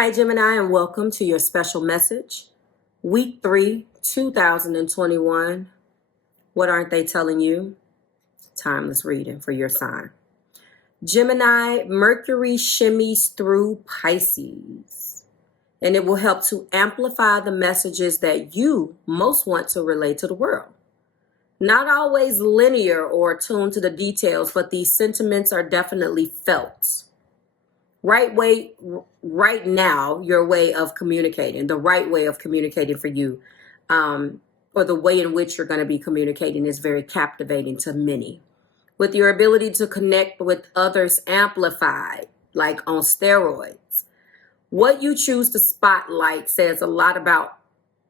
Hi, Gemini, and welcome to your special message. Week 3, 2021. What aren't they telling you? Timeless reading for your sign. Gemini, Mercury shimmies through Pisces, and it will help to amplify the messages that you most want to relate to the world. Not always linear or attuned to the details, but these sentiments are definitely felt. Right now, your way of communicating, the right way of communicating for you, or the way in which you're going to be communicating is very captivating to many. With your ability to connect with others amplified, like on steroids, what you choose to spotlight says a lot about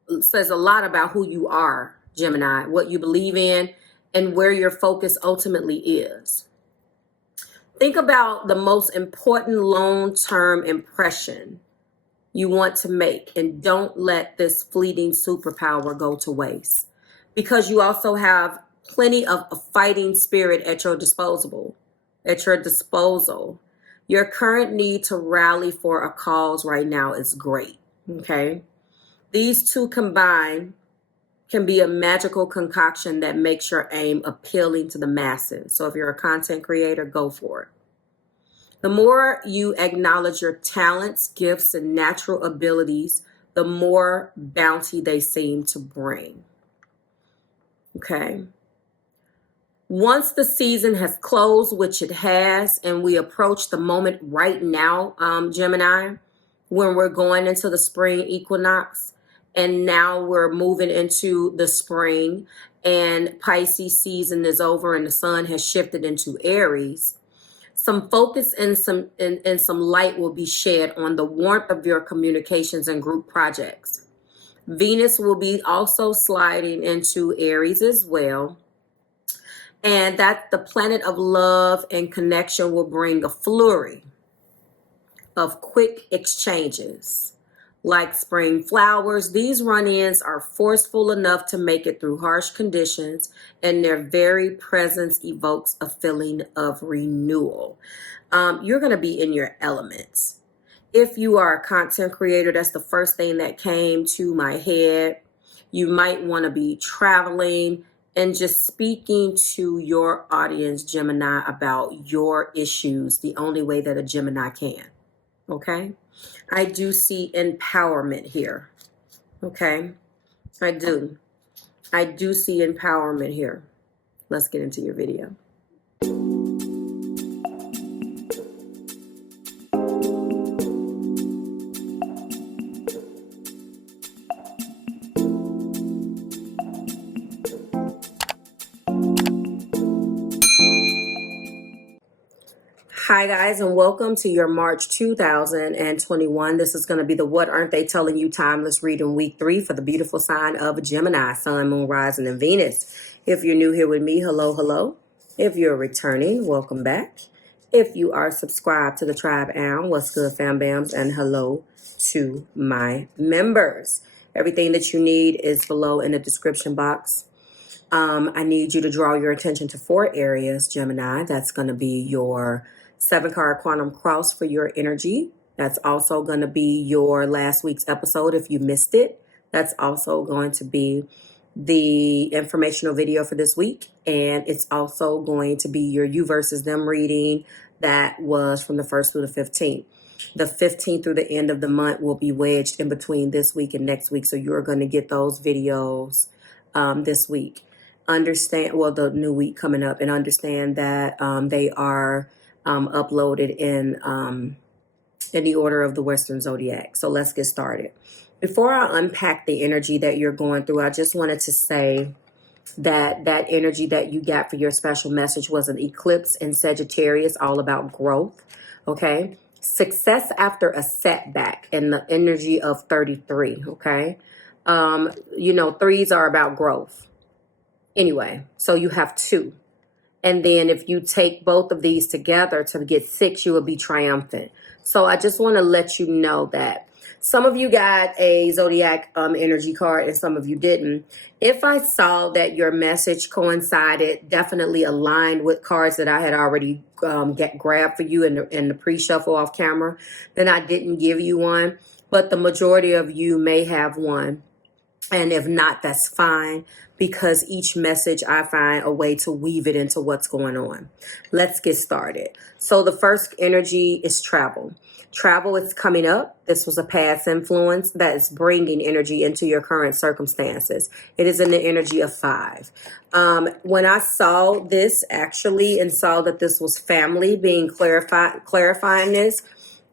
who you are, Gemini, what you believe in, and where your focus ultimately is. Think about the most important long-term impression you want to make, and don't let this fleeting superpower go to waste, because you also have plenty of a fighting spirit at your disposal. Your current need to rally for a cause right now is great, okay? These two combined can be a magical concoction that makes your aim appealing to the masses. So if you're a content creator, go for it. The more you acknowledge your talents, gifts, and natural abilities, the more bounty they seem to bring. Okay. Once the season has closed, which it has, and we approach the moment right now, Gemini, when we're going into the spring equinox, and now we're moving into the spring, and Pisces season is over, and the sun has shifted into Aries. Some focus and some light will be shed on the warmth of your communications and group projects. Venus will be also sliding into Aries as well. And that the planet of love and connection will bring a flurry of quick exchanges. Like spring flowers, these run-ins are forceful enough to make it through harsh conditions, and their very presence evokes a feeling of renewal. You're going to be in your elements. If you are a content creator, that's the first thing that came to my head. You might want to be traveling and just speaking to your audience, Gemini, about your issues the only way that a Gemini can. Okay? I do see empowerment here. Okay? I do see empowerment here. Let's get into your video. Hi guys, and welcome to your March 2021. This is going to be the What Aren't They Telling You Timeless Reading Week 3 for the beautiful sign of Gemini, Sun, Moon, Rising, and Venus. If you're new here with me, hello, hello. If you're returning, welcome back. If you are subscribed to the Tribe what's good, fam bams, and hello to my members. Everything that you need is below in the description box. I need you to draw your attention to 4 areas, Gemini. That's going to be your 7-card quantum cross for your energy. That's also going to be your last week's episode if you missed it. That's also going to be the informational video for this week. And it's also going to be your you versus them reading that was from the 1st through the 15th. The 15th through the end of the month will be wedged in between this week and next week. So you're going to get those videos this week. The new week coming up, and understand that they are uploaded in the order of the Western Zodiac. So let's get started. Before I unpack the energy that you're going through, I just wanted to say that energy that you got for your special message was an eclipse in Sagittarius, all about growth. Okay. Success after a setback, and the energy of 33. Okay. Threes are about growth. Anyway, so you have 2. And then if you take both of these together to get 6, you will be triumphant. So I just want to let you know that Some of you got a zodiac energy card and some of you didn't. If I saw that your message coincided, definitely aligned with cards that I had already grabbed for you in the pre-shuffle off camera, then I didn't give you one. But the majority of you may have one. And if not, that's fine, because each message I find a way to weave it into what's going on. Let's get started. So the first energy is travel. Travel is coming up. This was a past influence that is bringing energy into your current circumstances. It is in the energy of 5. When I saw this actually and saw that this was family being clarifying this,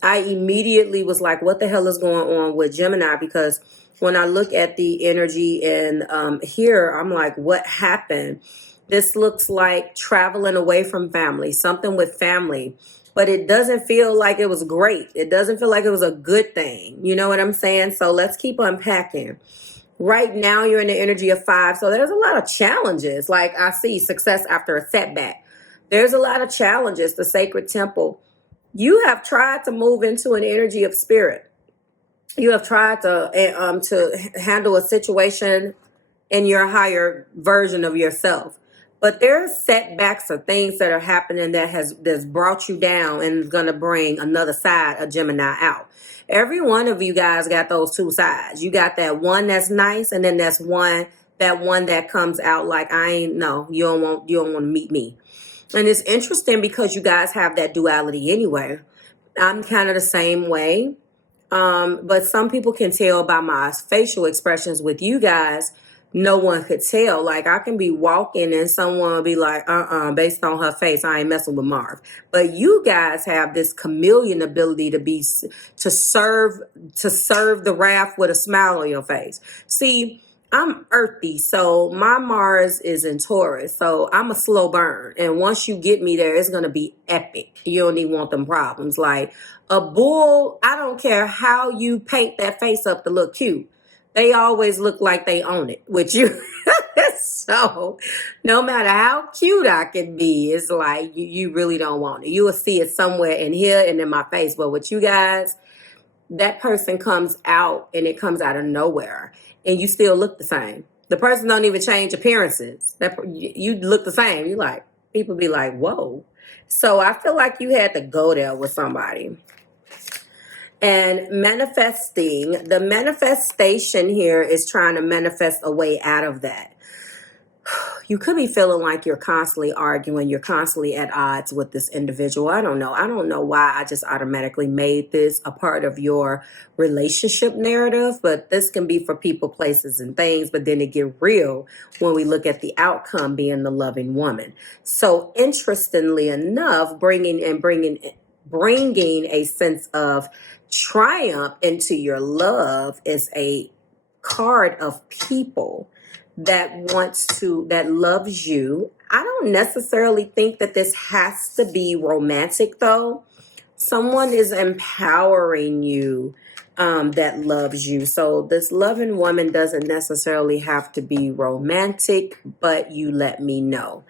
I immediately was like, what the hell is going on with Gemini? Because when I look at the energy in here, I'm like, what happened? This looks like traveling away from family, something with family. But it doesn't feel like it was great. It doesn't feel like it was a good thing. You know what I'm saying? So let's keep unpacking. Right now, you're in the energy of 5. So there's a lot of challenges. Like I see success after a setback. There's a lot of challenges. The sacred temple. You have tried to move into an energy of spirit. You have tried to handle a situation in your higher version of yourself. But there's setbacks or things that are happening that's brought you down and is going to bring another side of Gemini out. Every one of you guys got those two sides. You got that one that's nice, and then that's one that comes out like, you don't want to meet me. And it's interesting because you guys have that duality anyway. I'm kind of the same way. But some people can tell by my facial expressions. With you guys, no one could tell. Like, I can be walking and someone will be like, based on her face, I ain't messing with Marv. But you guys have this chameleon ability to serve the wrath with a smile on your face. See, I'm earthy, so my Mars is in Taurus, so I'm a slow burn. And once you get me there, it's going to be epic. You don't even want them problems. Like a bull, I don't care how you paint that face up to look cute. They always look like they own it with you. So no matter how cute I can be, it's like you really don't want it. You will see it somewhere in here and in my face. But with you guys, that person comes out and it comes out of nowhere. And you still look the same. The person don't even change appearances. You look the same. You like, people be like, whoa. So I feel like you had to go there with somebody. And the manifestation here is trying to manifest a way out of that. You could be feeling like you're constantly arguing. You're constantly at odds with this individual. I don't know. I don't know why I just automatically made this a part of your relationship narrative, but this can be for people, places, and things. But then it get real when we look at the outcome being the loving woman. So interestingly enough, bringing a sense of triumph into your love is a card of people that loves you. I don't necessarily think that this has to be romantic, though. Someone is empowering you that loves you. So this loving woman doesn't necessarily have to be romantic, but you let me know.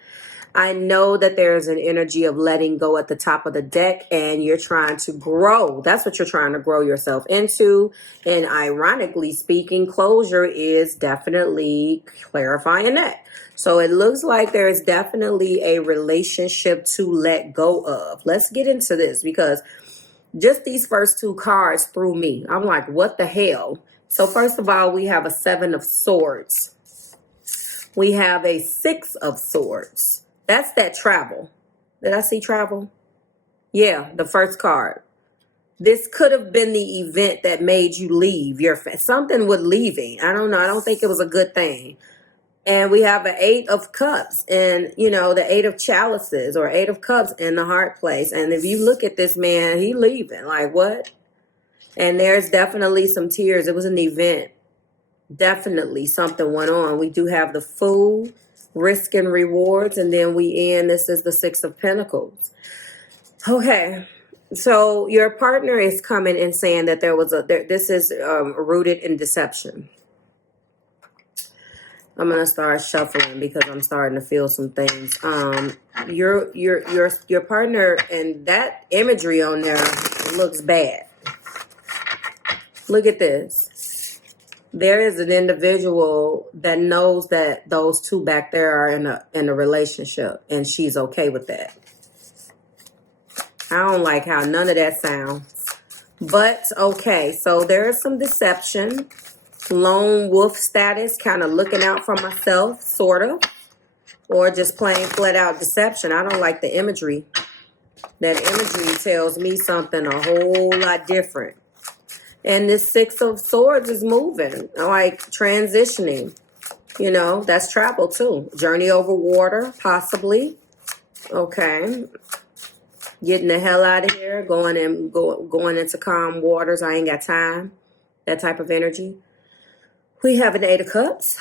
I know that there's an energy of letting go at the top of the deck, and you're trying to grow. That's what you're trying to grow yourself into. And ironically speaking, closure is definitely clarifying that. So it looks like there's definitely a relationship to let go of. Let's get into this, because just these first two cards threw me. I'm like, what the hell? So first of all, we have a 7 of Swords. We have a 6 of Swords. That's that travel. Did I see travel? Yeah, the first card. This could have been the event that made you leave. Something with leaving. I don't know. I don't think it was a good thing. And we have an 8 of Cups and, the 8 of Chalices or 8 of Cups in the heart place. And if you look at this man, he leaving. Like, what? And there's definitely some tears. It was an event. Definitely something went on. We do have the Fool, risk and rewards, and then this is the 6 of Pentacles. Okay, so your partner is coming and saying that this is rooted in deception. I'm gonna start shuffling because I'm starting to feel some things. Your partner, and that imagery on there looks bad. Look at this. There is an individual that knows that those two back there are in a relationship, and she's okay with that. I don't like how none of that sounds. But okay, so there is some deception. Lone wolf status, kind of looking out for myself, sort of. Or just plain flat out deception. I don't like the imagery. That imagery tells me something a whole lot different. And this Six of Swords is moving, like transitioning. You know, that's travel too. Journey over water, possibly. Okay. Getting the hell out of here, going into calm waters. I ain't got time. That type of energy. We have an Eight of Cups.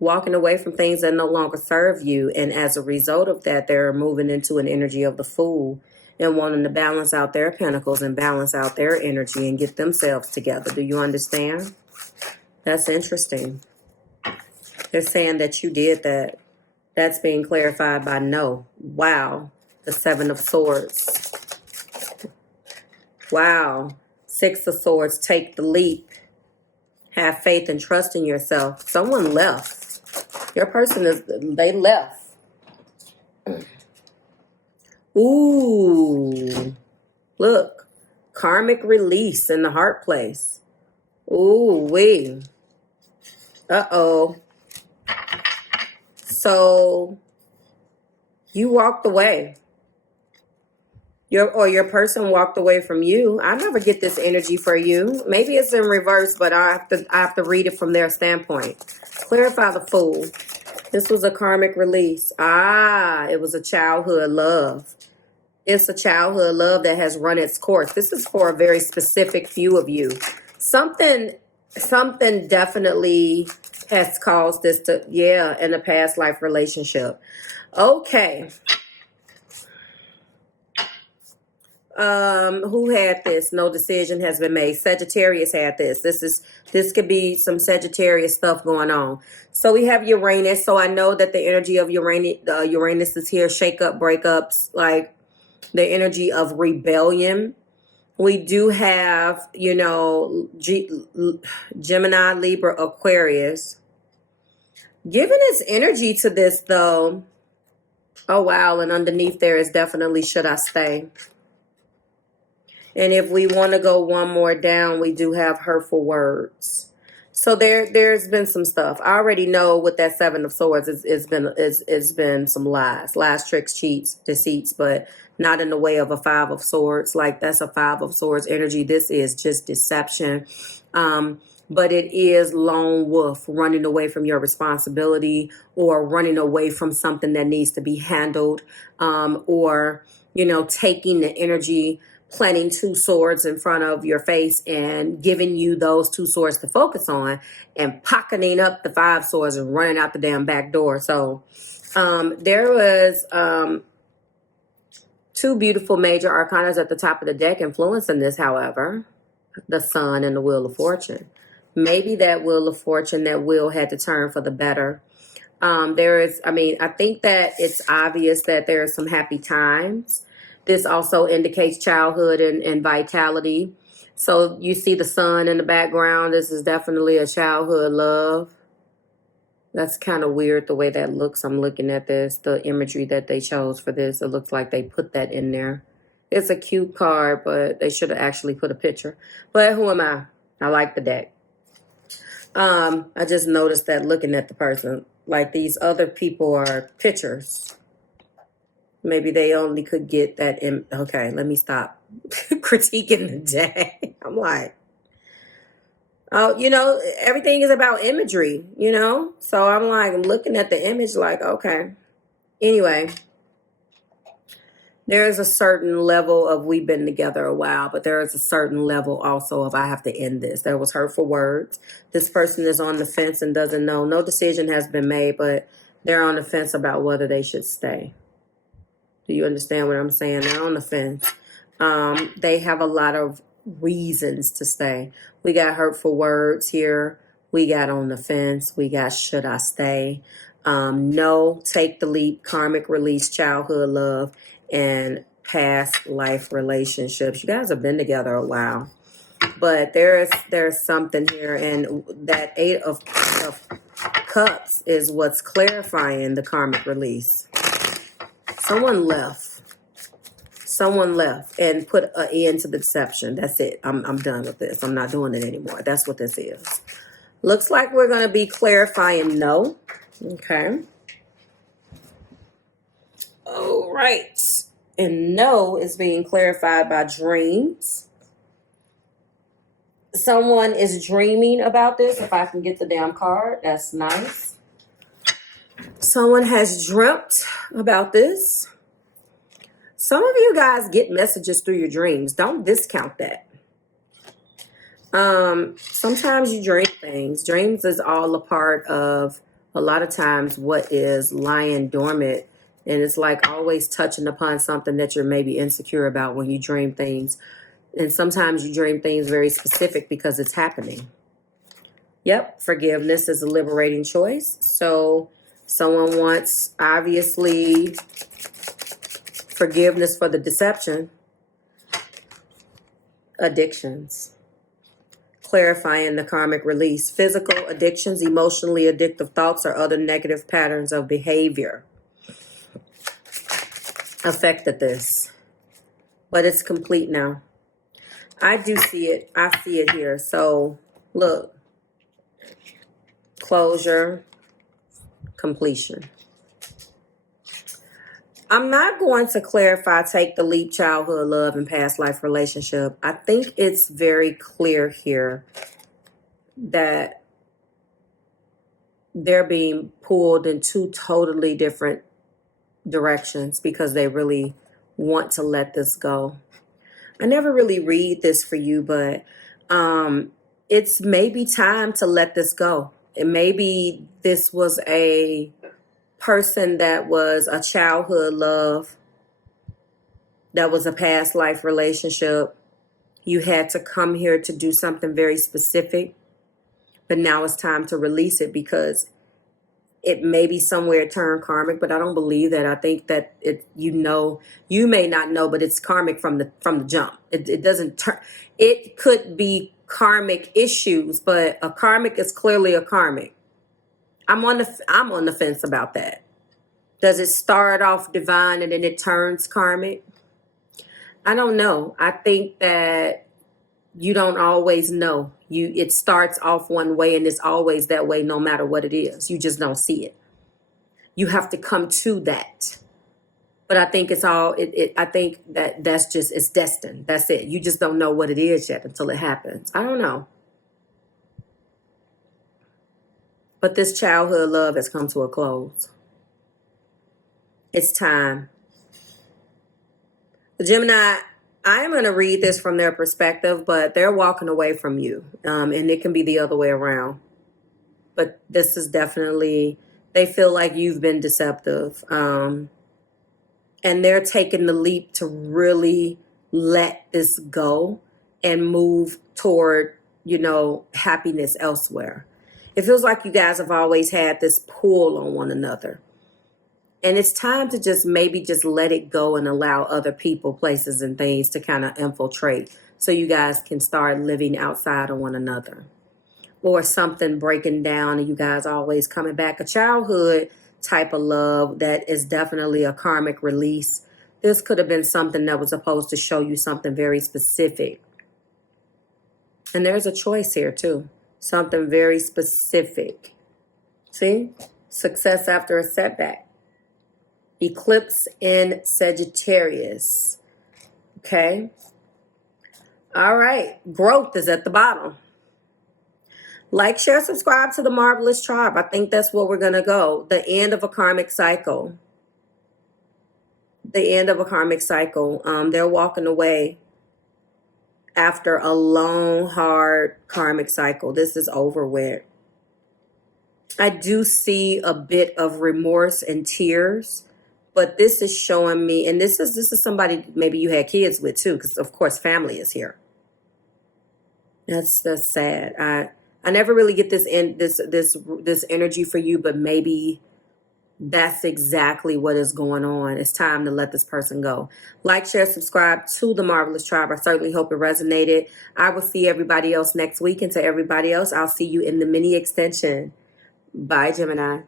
Walking away from things that no longer serve you. And as a result of that, they're moving into an energy of the Fool and wanting to balance out their pentacles and balance out their energy and get themselves together. Do you understand? That's interesting. They're saying that you did that. That's being clarified by no. Wow. The Seven of Swords. Wow. Six of Swords. Take the leap. Have faith and trust in yourself. Someone left. Your person they left. Ooh. Look. Karmic release in the heart place. Ooh, wee. Uh-oh. So, you walked away. Your person walked away from you. I never get this energy for you. Maybe it's in reverse, but I have to read it from their standpoint. Clarify the Fool. This was a karmic release. Ah, it was a childhood love. It's a childhood love that has run its course. This is for a very specific few of you. Something definitely has caused this to, in a past life relationship. Okay. Who had this? No decision has been made. Sagittarius had this. This could be some Sagittarius stuff going on. So we have Uranus. So I know that the energy of Uranus is here. Shake up, breakups, like the energy of rebellion. We do have, Gemini, Libra, Aquarius. Given its energy to this though. Oh wow, and underneath there is definitely should I stay. And if we want to go one more down, we do have hurtful words. So there's been some stuff. I already know with that Seven of Swords, it's been some lies, tricks, cheats, deceits, but not in the way of a Five of Swords. Like that's a Five of Swords energy. This is just deception. But it is lone wolf running away from your responsibility or running away from something that needs to be handled, or taking the energy, planting two swords in front of your face and giving you those two swords to focus on and pocketing up the five swords and running out the damn back door. So there was two beautiful major arcanas at the top of the deck influencing this, however. The Sun and the Wheel of Fortune. Maybe that Wheel of Fortune, that wheel had to turn for the better. I think that it's obvious that there are some happy times. This also indicates childhood and vitality. So you see the sun in the background. This is definitely a childhood love. That's kind of weird the way that looks. I'm looking at this, the imagery that they chose for this. It looks like they put that in there. It's a cute card, but they should have actually put a picture. But who am I? I like the deck. I just noticed that looking at the person, like these other people are pictures. Maybe they only could get that in. Okay, let me stop critiquing the deck. I'm like, oh, everything is about imagery, So I'm like, I'm looking at the image like, okay. Anyway, there is a certain level of we've been together a while, but there is a certain level also of I have to end this. There was hurtful words. This person is on the fence and doesn't know. No decision has been made, but they're on the fence about whether they should stay. Do you understand what I'm saying? They're on the fence. They have a lot of reasons to stay. We got hurtful words here. We got on the fence. We got should I stay? No, take the leap, karmic release, childhood love, and past life relationships. You guys have been together a while, but there's something here, and that Eight of Cups is what's clarifying the karmic release. Someone left and put an end to the deception. That's it. I'm done with this. I'm not doing it anymore. That's what this is. Looks like we're going to be clarifying no. Okay. All right. And no is being clarified by dreams. Someone is dreaming about this. If I can get the damn card, that's nice. Someone has dreamt about this. Some of you guys get messages through your dreams. Don't discount that. Sometimes you dream things. Dreams is all a part of, a lot of times, what is lying dormant. And it's like always touching upon something that you're maybe insecure about when you dream things. And sometimes you dream things very specific because it's happening. Yep, forgiveness is a liberating choice. So someone wants, obviously, forgiveness for the deception. Addictions. Clarifying the karmic release. Physical addictions, emotionally addictive thoughts, or other negative patterns of behavior affected this. But it's complete now. I do see it. I see it here. So, look. Closure. Completion. I'm not going to clarify, take the leap, childhood love, and past life relationship. I think it's very clear here that they're being pulled in two totally different directions because they really want to let this go. I never really read this for you, but it's maybe time to let this go. And maybe this was a person that was a childhood love, that was a past life relationship. You had to come here to do something very specific, but now it's time to release it because it may be somewhere turned karmic, but I don't believe that. I think that you may not know, but it's karmic from the jump. It doesn't turn. It could be karmic issues, but a karmic is clearly a karmic. I'm on the fence about that. Does it start off divine and then it turns karmic? I don't know. I think that you don't always know. It starts off one way and it's always that way no matter what it is. You just don't see it. You have to come to that. But I think I think it's destined. That's it. You just don't know what it is yet until it happens. I don't know. But this childhood love has come to a close. It's time. The Gemini, I am going to read this from their perspective, but they're walking away from you. And it can be the other way around. But this is definitely, they feel like you've been deceptive. And they're taking the leap to really let this go and move toward, happiness elsewhere. It feels like you guys have always had this pull on one another. And it's time to just let it go and allow other people, places, and things to kind of infiltrate so you guys can start living outside of one another. Or something breaking down and you guys always coming back. A childhood type of love that is definitely a karmic release. This could have been something that was supposed to show you something very specific. And there's a choice here too. Something very specific. See? Success after a setback. Eclipse in Sagittarius. Okay? All right. Growth is at the bottom. Like, share, subscribe to the Marvelous Tribe. I think that's where we're going to go. The end of a karmic cycle. The end of a karmic cycle. They're walking away after a long, hard karmic cycle. This is over with. I do see a bit of remorse and tears, but this is showing me, and this is somebody maybe you had kids with too, because of course family is here. That's sad. I never really get this energy for you, but maybe That's exactly what is going on. It's time to let this person go. Like, share, subscribe to the Marvelous Tribe. I certainly hope it resonated. I will see everybody else next week. And to everybody else, I'll see you in the mini extension. Bye, Gemini.